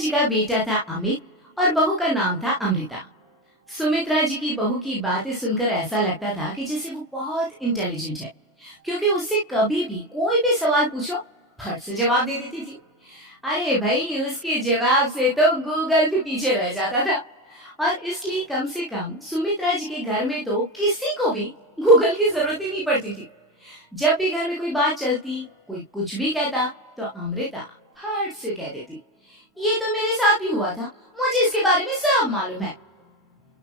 जी का बेटा था अमित और बहू का नाम था अमृता। सुमित्रा जी की बहू की बातें सुनकर ऐसा लगता था कि जैसे वो बहुत इंटेलिजेंट है, क्योंकि उससे कभी भी कोई भी सवाल पूछो फट से जवाब दे देती थी। अरे भाई, उसके जवाब से तो गूगल भी पीछे रह जाता था। और इसलिए कम से कम सुमित्रा जी के घर में तो किसी को भी गूगल की जरूरत ही नहीं पड़ती थी। जब भी घर में कोई बात चलती, कोई कुछ भी कहता, तो अमृता फट से कह देती, ये तो मेरे साथ भी हुआ था, मुझे इसके बारे में सब मालूम है।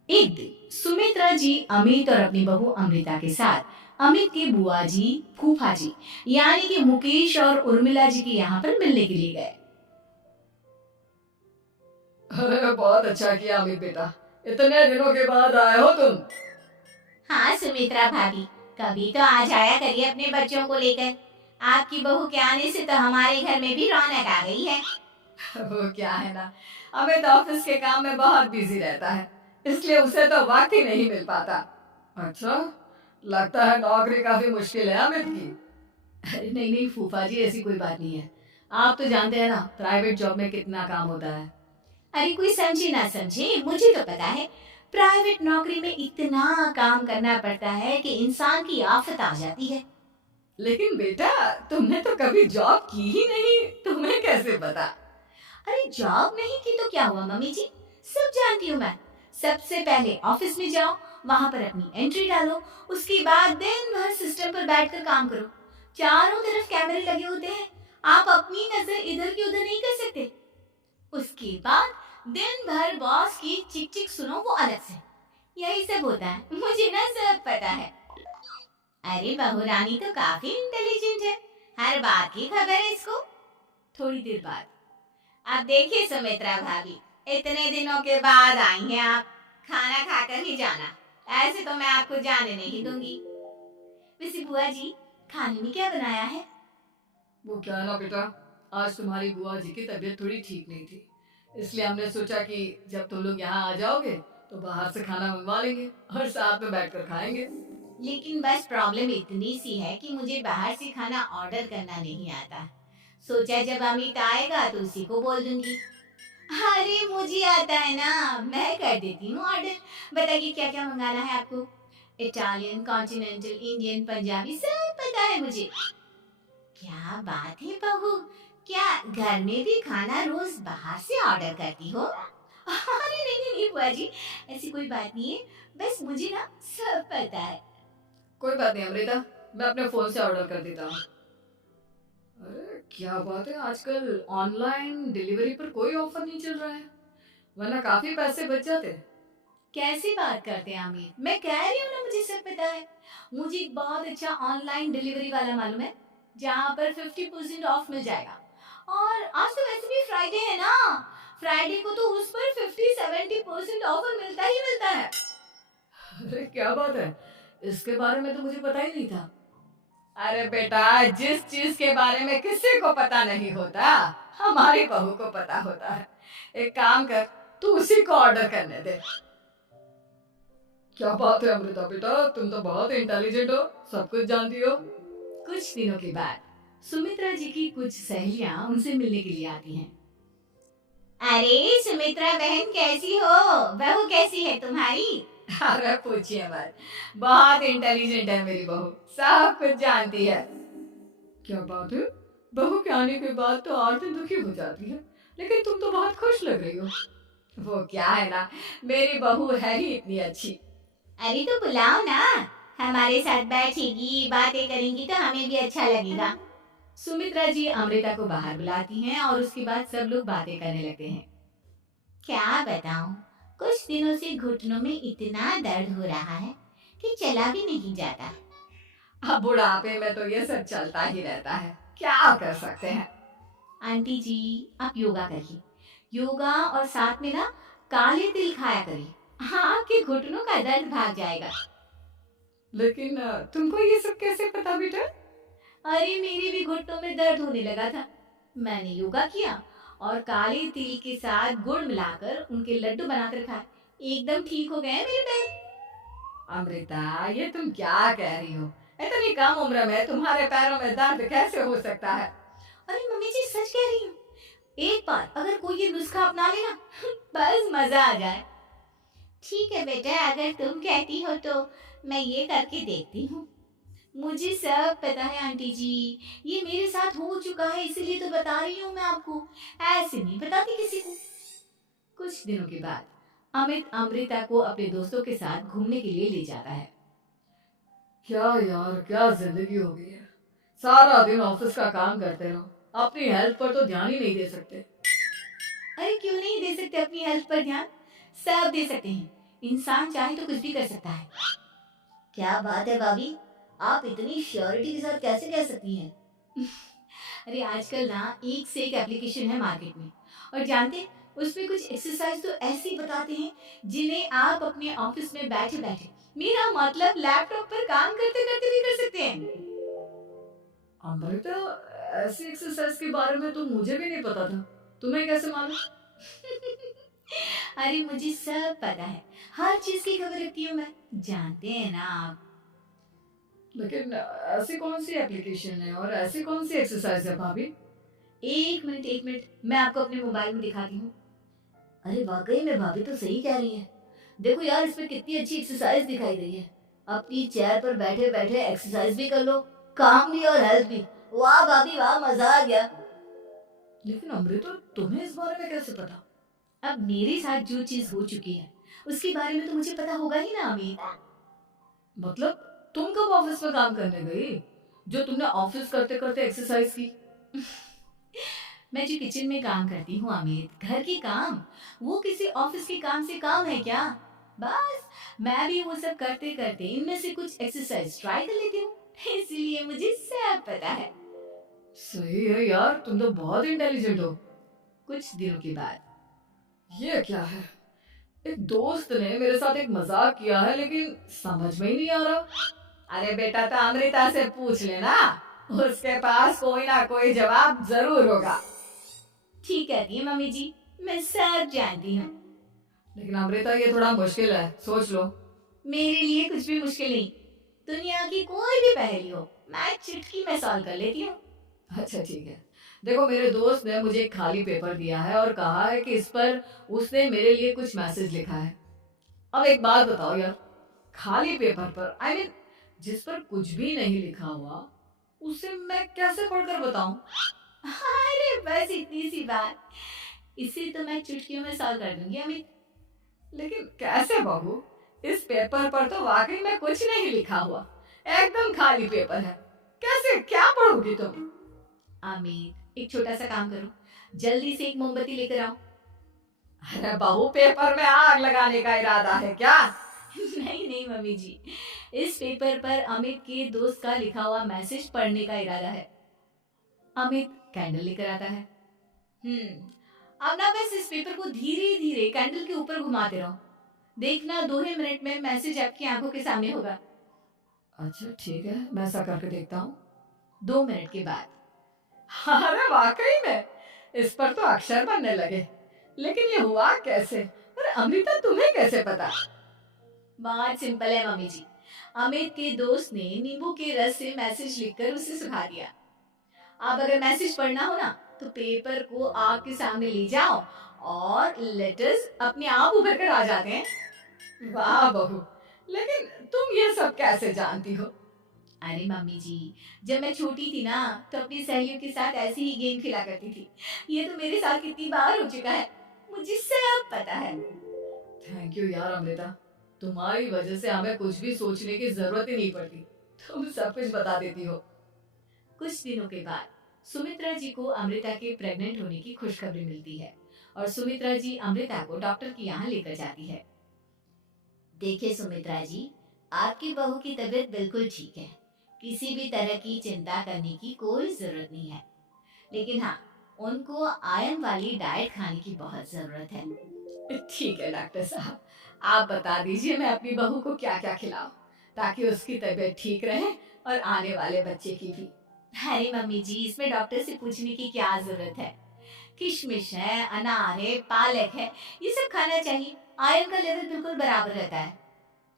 एक दिन सुमित्रा जी अमित और अपनी बहू अमृता के साथ अमित के बुआ जी, फूफा जी यानी कि मुकेश और उर्मिला जी के यहाँ पर मिलने के लिए गए। अरे बहुत अच्छा किया अमित बेटा, इतने दिनों के बाद आए हो तुम। हाँ सुमित्रा भाभी, कभी तो आ जाया करिए अपने बच्चों को लेकर। आपकी बहू के आने से तो हमारे घर में भी रौनक आ गई है। वो क्या है ना, अमित ऑफिस के काम में बहुत बिजी रहता है, इसलिए उसे तो वक्त ही नहीं मिल पाता। अच्छा, लगता है नौकरी काफी मुश्किल है अमित की। अरे नहीं नहीं फूफा जी, ऐसी कोई बात नहीं है। आप तो जानते हैं ना प्राइवेट जॉब में कितना काम होता है। अरे कोई समझे ना समझे, मुझे तो पता है। प्राइवेट नौकरी में इतना काम करना पड़ता है कि इंसान की आफत आ जाती है। लेकिन बेटा, तुमने तो कभी जॉब की ही नहीं, तुम्हें कैसे पता? अरे जॉब नहीं की तो क्या हुआ मम्मी जी, सब जानती हूँ मैं। सबसे पहले ऑफिस में जाओ, वहां पर अपनी एंट्री डालो, उसके बाद दिन भर सिस्टम पर बैठकर काम करो। चारों तरफ कैमरे लगे होते हैं, आप अपनी नजर इधर की उधर नहीं कर सकते। उसके बाद दिन भर बॉस की चिक चिक सुनो, वो अलग से। यही सब होता है, मुझे ना सब पता है। अरे बहू रानी तो काफी इंटेलिजेंट है, हर बात की खबर है इसको। थोड़ी देर बाद, अब देखिए सुमित्रा भाभी, इतने दिनों के बाद आई हैं आप, खाना खाकर ही जाना, ऐसे तो मैं आपको जाने नहीं दूंगी। वैसे बुआ जी, खाने में क्या बनाया है? वो क्या है ना बेटा, आज तुम्हारी बुआ जी की तबीयत थोड़ी ठीक नहीं थी, इसलिए हमने सोचा कि जब तुम लोग यहाँ आ जाओगे तो बाहर से खाना मंगवा लेंगे और साथ में बैठकर खाएंगे। लेकिन बस प्रॉब्लम इतनी सी है कि मुझे बाहर से खाना ऑर्डर करना नहीं आता। सोचा जब अमित आएगा तो उसी को बोल दूंगी। अरे मुझे आता है ना, मैं कर देती हूँ ऑर्डर। बताइए क्या क्या मंगाना है आपको? इटालियन, कॉन्टिनेंटल, इंडियन, पंजाबी, सब पता है मुझे। क्या बात है बहू, क्या घर में भी खाना रोज बाहर से ऑर्डर करती हो? अरे नहीं नहीं नहीं बुआ जी, ऐसी कोई बात नहीं है, बस मुझे ना सब पता है। कोई बात नहीं अमृता, मैं अपने फोन से ऑर्डर कर देता हूँ। अरे क्या बात है, आजकल ऑनलाइन डिलीवरी पर कोई ऑफर नहीं चल रहा है, वरना काफी पैसे बच जाते। कैसी बात करते हैं अमित, मैं कह रही हूँ ना मुझे सब पता है। मुझे एक बहुत अच्छा ऑनलाइन डिलीवरी वाला मालूम है, जहाँ पर 50% ऑफ मिल जाएगा। और आज तो वैसे भी फ्राइडे है ना, फ्राइडे को तो उस पर 50-70% ऑफर मिलता ही मिलता है। अरे क्या बात है, इसके बारे में तो मुझे पता ही नहीं था। अरे बेटा, जिस चीज के बारे में किसी को पता नहीं होता, हमारी बहू को पता होता है। एक काम कर, तू उसी को ऑर्डर करने दे। क्या बात है अमृता बेटा, तुम तो बहुत इंटेलिजेंट हो, सब कुछ जानती हो। कुछ दिनों के बाद सुमित्रा जी की कुछ सहेलियां उनसे मिलने के लिए आती हैं। अरे सुमित्रा बहन कैसी हो, बहू कैसी है तुम्हारी? अरे पूछिए मत, बहुत इंटेलिजेंट है मेरी बहू, सब कुछ जानती है। क्या बात है, बहू के आने के बाद तो औरतें दुखी हो जाती है, लेकिन तुम तो बहुत खुश लग रही हो। वो क्या है ना, मेरी बहू है ही इतनी अच्छी। अरे तो बुलाओ ना, हमारे साथ बैठेगी, बातें करेंगी तो हमें भी अच्छा लगेगा। सुमित्रा जी अमृता को बाहर बुलाती हैं और उसके बाद सब लोग बातें करने लगते हैं। क्या बताऊं, कुछ दिनों से घुटनों में इतना दर्द हो रहा है कि चला भी नहीं जाता। अब बुढ़ापे में तो ये सब चलता ही रहता है, क्या कर सकते हैं। आंटी जी, आप योगा करिए, योगा और साथ में ना काले तिल खाया करिए, हाँ आपके घुटनों का दर्द भाग जाएगा। लेकिन तुमको ये सब कैसे पता बेटा? अरे मेरे भी घुटनों में दर्द होने लगा था, मैंने योगा किया और काले तिल के साथ गुड़ मिलाकर उनके लड्डू बनाकर खाए, एकदम ठीक हो गए मेरे पैर। अमृता, ये तुम क्या कह रही हो, इतनी कम उम्र में तुम्हारे पैरों में दर्द कैसे हो सकता है? अरे मम्मी जी, सच कह रही हूँ। एक बार अगर कोई ये नुस्खा अपना लेना। बस मजा आ जाए। ठीक है बेटा, अगर तुम कहती हो तो मैं ये करके देखती हूँ। मुझे सब पता है आंटी जी, ये मेरे साथ हो चुका है, इसीलिए तो बता रही हूँ मैं आपको, ऐसे नहीं बताती किसी को। कुछ दिनों के बाद अमित अमृता को अपने दोस्तों के साथ घूमने के लिए ले जाता है। क्या यार, क्या जिंदगी हो गई है। सारा दिन ऑफिस का काम करते रहो, अपनी हेल्थ पर तो ध्यान ही नहीं दे सकते। अरे क्यों नहीं दे सकते अपनी हेल्थ पर ध्यान? सब दे सकते हैं, इंसान चाहे तो कुछ भी कर सकता है। क्या बात है भाभी, आप इतनी श्योरिटी के साथ कैसे कह सकती हैं? अरे आजकल ना एक से एक एप्लीकेशन है मार्केट में, और जानते हैं उसमें कुछ एक्सरसाइज तो ऐसी बताते हैं जिन्हें आप अपने ऑफिस में बैठे बैठे, मेरा मतलब लैपटॉप पर काम करते करते भी कर सकते हैं। अमृता, ऐसी एक्सरसाइज के बारे में तो मुझे भी नहीं पता था, तुम्हें कैसे मालूम? अरे मुझे सब पता है, हर चीज की खबर रखती हूँ मैं, जानते हैं ना आप। लेकिन ऐसी कौन सी एप्लीकेशन है और ऐसी कौन सी एक्सरसाइज है भाभी? एक मिनट, मैं आपको अपने मोबाइल में दिखाती हूँ। अरे वाकई में भाभी तो सही कह रही है, देखो यार इसमें कितनी अच्छी एक्सरसाइज दिखाई रही है। अपनी चेयर पर बैठे बैठे एक्सरसाइज भी कर लो, काम भी और हेल्थ भी। वाह भाभी वाह, मजा आ गया। लेकिन अमृता, तुम्हें इस बारे में कैसे पता? अब मेरे साथ जो चीज हो चुकी है उसके बारे में तो मुझे पता होगा ही ना अमित। मतलब तुम कब ऑफिस में काम करने गई जो तुमने ऑफिस करते करते एक्सरसाइज की? मैं जो किचन में काम करती हूँ अमित, घर के काम, वो किसी ऑफिस के काम से काम है क्या? बस मैं भी वो सब करते करते इनमें से कुछ एक्सरसाइज ट्राई कर लेती हूँ, इसलिए मुझे सब पता है। सही है यार, तुम तो बहुत इंटेलिजेंट हो। कुछ दिनों के बाद ये क्या है, एक दोस्त ने मेरे साथ एक मजाक किया है लेकिन समझ में ही नहीं आ रहा। अरे बेटा, तो अमृता से पूछ लेना, उसके पास कोई ना कोई जवाब जरूर होगा। ठीक कहती है मम्मी जी, मैं सब जानती हूँ। लेकिन अमृता, ये थोड़ा मुश्किल है, सोच लो। मेरे लिए कुछ भी मुश्किल नहीं, दुनिया की कोई भी पहेली हो मैं चुटकी में सॉल्व कर लेती हूँ। अच्छा ठीक है, देखो मेरे दोस्त ने मुझे एक खाली पेपर दिया है और कहा है कि इस पर उसने मेरे लिए कुछ मैसेज लिखा है। अब एक बात बताओ यार, खाली पेपर पर, आई मीन जिस पर कुछ भी नहीं लिखा हुआ, उसे मैं कैसे पढ़कर बताऊं? अरे बस इतनी सी बात, इसे तो मैं चुटकियों में सॉल्व कर दूंगी अमित। लेकिन कैसे बहू, इस पेपर पर तो वाकई में कुछ नहीं लिखा हुआ, एकदम खाली पेपर है, कैसे क्या पढ़ोगी तुम? अमित एक छोटा सा काम करो, जल्दी से एक मोमबत्ती लेकर आओ। अरे बहू, पेपर में आग लगाने का इरादा है क्या? नहीं नहीं मम्मी जी, इस पेपर पर अमित के दोस्त का लिखा हुआ मैसेज पढ़ने का इरादा है। अमित कैंडल लेकर आता है। अब ना बस इस पेपर को धीरे धीरे कैंडल के ऊपर घुमाते रहो, देखना 2 ही मिनट में मैसेज आपकी आंखों के सामने होगा। अच्छा ठीक है, मैं ऐसा करके देखता हूँ। 2 मिनट के बाद अरे वाकई में इस पर तो अक्षर बनने लगे, लेकिन ये हुआ कैसे? अरे अमृता, तुम्हें कैसे पता? बात सिंपल है मम्मी जी, अमित के दोस्त ने नींबू के रस से मैसेज लिखकर उसे सुना दिया। अब अगर मैसेज पढ़ना हो ना तो पेपर को आग के सामने ले जाओ और लेटर्स अपने आप उभर कर आ जाते हैं। वाह बहू, लेकिन तुम ये सब कैसे जानती हो? अरे मम्मी जी, जब मैं छोटी थी ना तो अपनी सहेलियों के साथ ऐसे ही गेम खेला करती थी, ये तो मेरे साथ कितनी बार हो चुका है, मुझे सब पता है। थैंक यू यार अमृता, तुम्हारी वजह से हमें कुछ भी सोचने की जरूरत ही नहीं पड़ती, तुम सब कुछ बता देती हो। कुछ दिनों के बाद सुमित्रा जी को अमृता के प्रेग्नेंट होने की खुशखबरी मिलती है और सुमित्रा जी अमृता को डॉक्टर के यहाँ लेकर जाती है। देखिए सुमित्रा जी, आपकी बहू की तबीयत बिल्कुल ठीक है, किसी भी तरह की चिंता करने की कोई जरूरत नहीं है, लेकिन हाँ उनको आयरन वाली डाइट खाने की बहुत जरूरत है। ठीक है डॉक्टर साहब, आप बता दीजिए मैं अपनी बहू को क्या क्या खिलाऊं ताकि उसकी तबीयत ठीक रहे और आने वाले बच्चे की भी। अरे मम्मी जी, इसमें डॉक्टर से पूछने की क्या जरूरत है, किशमिश है, अनार है, पालक है, ये सब खाना चाहिए, आयरन का लेवल बिल्कुल बराबर रहता है।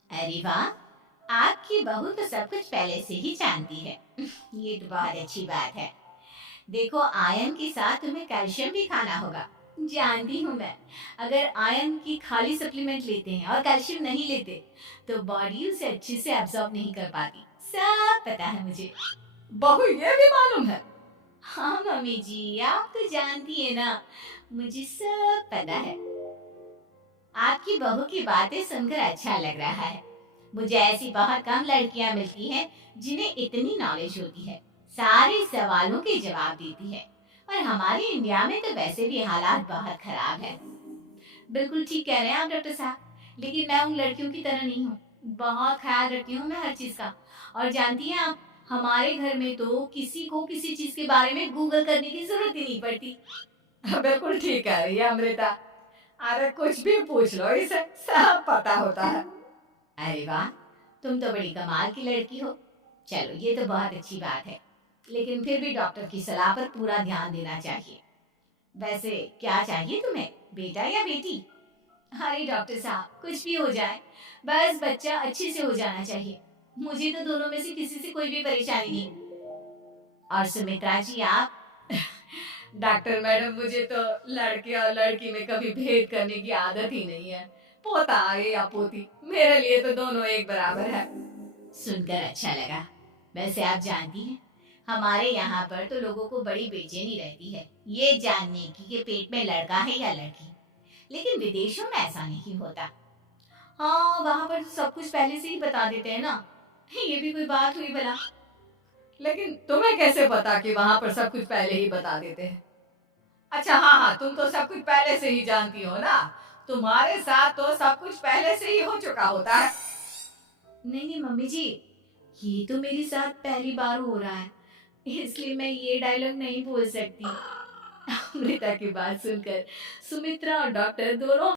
अरे वाह, आपकी बहू तो सब कुछ पहले से ही जानती है। ये तो बहुत अच्छी बात है। देखो आयरन के साथ तुम्हें कैल्शियम भी खाना होगा, जानती हूँ मैं। अगर आयरन की खाली सप्लीमेंट लेते हैं और कैल्शियम नहीं लेते, तो बॉडी उसे अच्छे से एब्जॉर्ब नहीं कर पाती। सब पता है मुझे। बहू ये भी मालूम है? हाँ मम्मी जी, आप तो जानती है ना, मुझे सब पता है। आपकी बहू की बातें सुनकर अच्छा लग रहा है। मुझे ऐसी बहुत कम लड़कियां मिलती हैं जिन्हें इतनी नॉलेज होती है, सारे सवालों के जवाब देती है। और हमारे इंडिया में तो वैसे भी हालात बहुत खराब है। बिल्कुल ठीक कह रहे हैं आप डॉक्टर साहब, लेकिन मैं उन लड़कियों की तरह नहीं हूँ। बहुत ख्याल रखती हूँ मैं हर चीज का। और जानती हैं आप, हमारे घर में तो किसी को किसी चीज के बारे में गूगल करने की जरूरत ही नहीं पड़ती। बिल्कुल ठीक कह रही है अमृता। अरे कुछ भी पूछ लो, इसे सब पता होता है। अरे वाह, तुम तो बड़ी कमाल की लड़की हो। चलो ये तो बहुत अच्छी बात है, लेकिन फिर भी डॉक्टर की सलाह पर पूरा ध्यान देना चाहिए। वैसे क्या चाहिए तुम्हें, बेटा या बेटी? अरे डॉक्टर साहब, कुछ भी हो जाए, बस बच्चा अच्छे से हो जाना चाहिए। मुझे तो दोनों में से किसी से कोई भी परेशानी नहीं। और सुमित्रा जी आप? डॉक्टर मैडम, मुझे तो लड़के और लड़की में कभी भेद करने की आदत ही नहीं है। पोता आए या पोती, मेरे लिए तो दोनों एक बराबर है। सुनकर अच्छा लगा। वैसे आप जानती हैं, हमारे यहाँ पर तो लोगों को बड़ी बेचैनी रहती है ये जानने की कि पेट में लड़का है या लड़की। लेकिन विदेशों में ऐसा नहीं होता। हाँ, वहाँ पर तो सब कुछ पहले से ही बता देते हैं ना। ये भी कोई बात हुई भला? लेकिन तुम्हें कैसे पता कि वहां पर सब कुछ पहले ही बता देते हैं? अच्छा हाँ हाँ, तुम तो सब कुछ पहले से ही जानती हो ना। तुम्हारे साथ तो सब कुछ पहले से ही हो चुका होता है। नहीं नहीं मम्मी जी, ये तो मेरे साथ पहली बार हो रहा है, इसलिए मैं ये डायलॉग नहीं बोल सकती। अमृता की बात सुनकर सुमित्रा और डॉक्टर दोनों